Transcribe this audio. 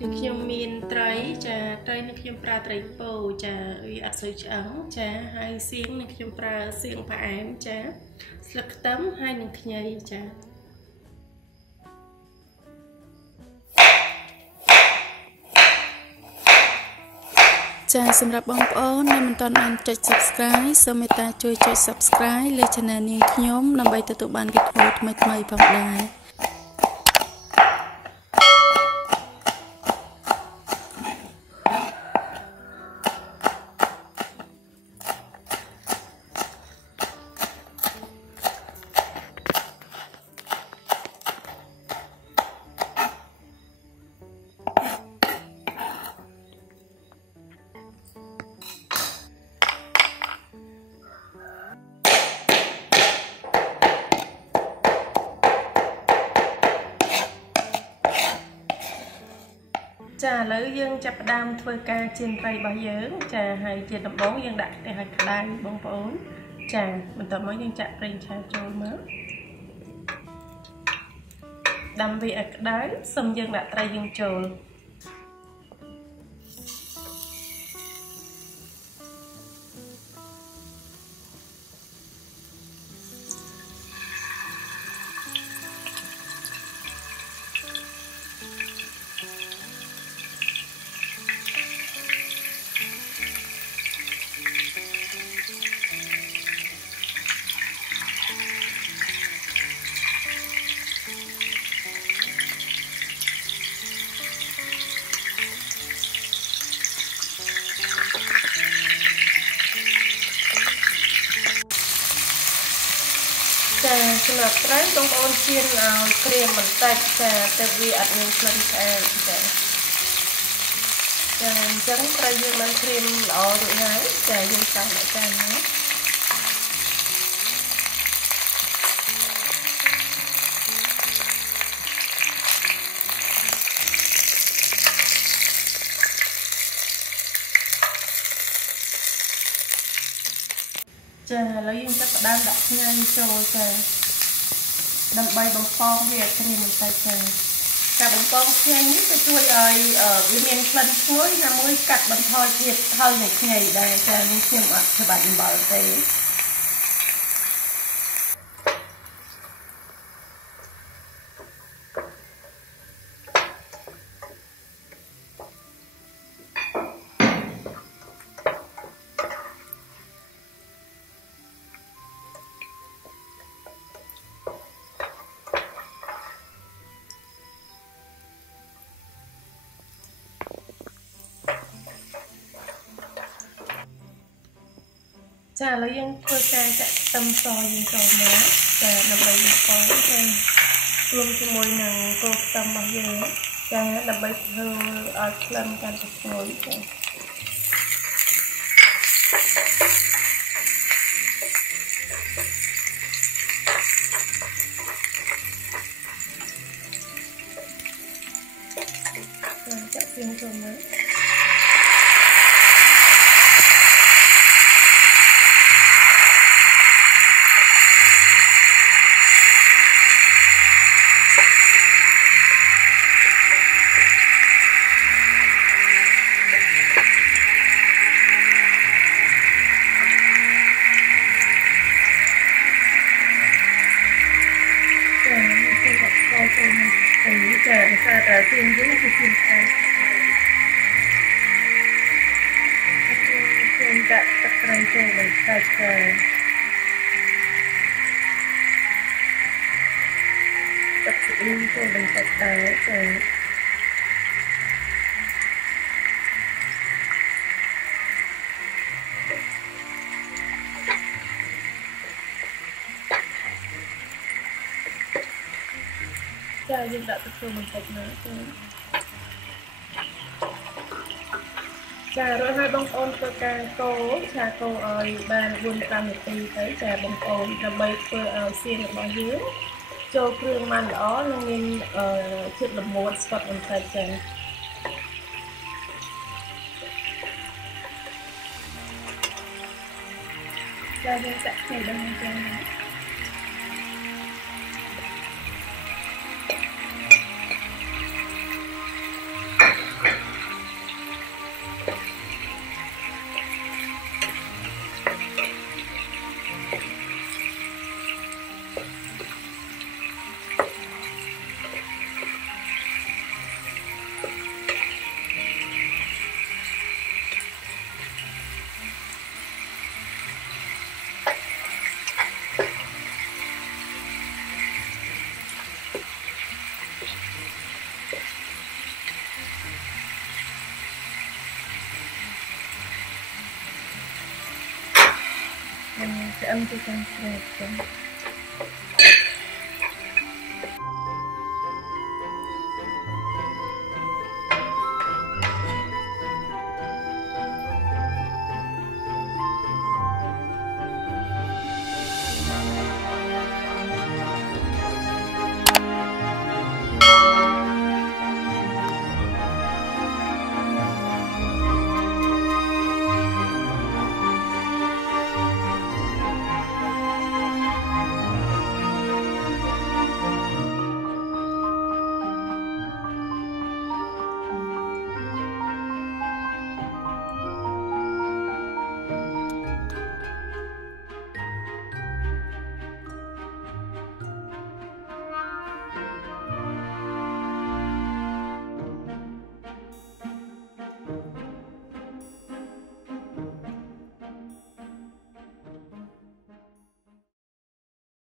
Nước nhom miên trái trà trái nước nhom pra trái bầu trà uy ác sôi trắng trà hai xiên nước nhom pra xiên pha ám trà sực tấm hai nước nhây trà Chà sầmรับbong ôn nên mình toàn ăn chọn subscribe sau mê taជួយចុច subscribe លើ channel នាងខ្ញុំដើម្បីទទួលបានវីដេអូថ្មីៗផងដែរចាឥឡូវយើងចាប់ផ្ដើមធ្វើការចៀនត្រីរបស់យើងចាហើយជាដំបូងយើងដាក់នេះឲ្យក្តៅបងប្អូនចាបន្ទាប់មកយើងចាក់ប្រេងឆាចូលមកដាំវាឲ្យក្តៅសិមយើងដាក់ត្រីយើងចូលចាសម្រាប់ត្រីបងប្អូនចៀនឲ្យក្រៀមបន្តិចចាទៅវាអត់មានក្លិនឆ្អែតចាអញ្ចឹងត្រីយើងបានក្រៀមល្អរួចហើយចាយើងចង់ដាក់ចានមកចាឥឡូវយើងចាប់ផ្ដើមដាក់ញ៉ាំចូលចាដើម្បីបំពងវាឲ្យក្រៀមបន្តិចចាការបំពងញ៉ាំនេះគឺជួយឲ្យវាមានក្លិនឈ្ងុយណាមួយកាត់បន្ថយភាពហឹរនៃខ្ញីដែរចានេះខ្ញុំអត់ច្បាស់អំបិលទេចាឥឡូវយើងធ្វើការចាក់ខ្ទឹមសយើងចូលមកចាដើម្បីបំពងចារួមជាមួយនឹងគល់ខ្ទឹមរបស់យើងចាដើម្បីធ្វើឲ្យក្លិនកាន់តែឈ្ងុយចាចាក់យើងចូលមកចាភាសាតែទៀងយើងគឺទៀងតែខ្ញុំដាក់ទឹកត្រីចូលបន្តិចចាទឹកស៊ីអ៊ីវចូលបន្តិចដែរចាចាយើងដាក់ទឹកចូលបន្តិចមកចារួចហើយបងប្អូនធ្វើការកូរឆាកូរឲ្យបាន4-5នាទីទៅចាបងប្អូនដើម្បីធ្វើឲ្យសៀនរបស់យើងចូលគ្រឿងបានល្អនិងមានជាតិល្មួតស្វិតបន្តិចចាយើងចាក់គ្នាដល់ចា ឆ្អឹងទៅខាងស្រាប់ចឹង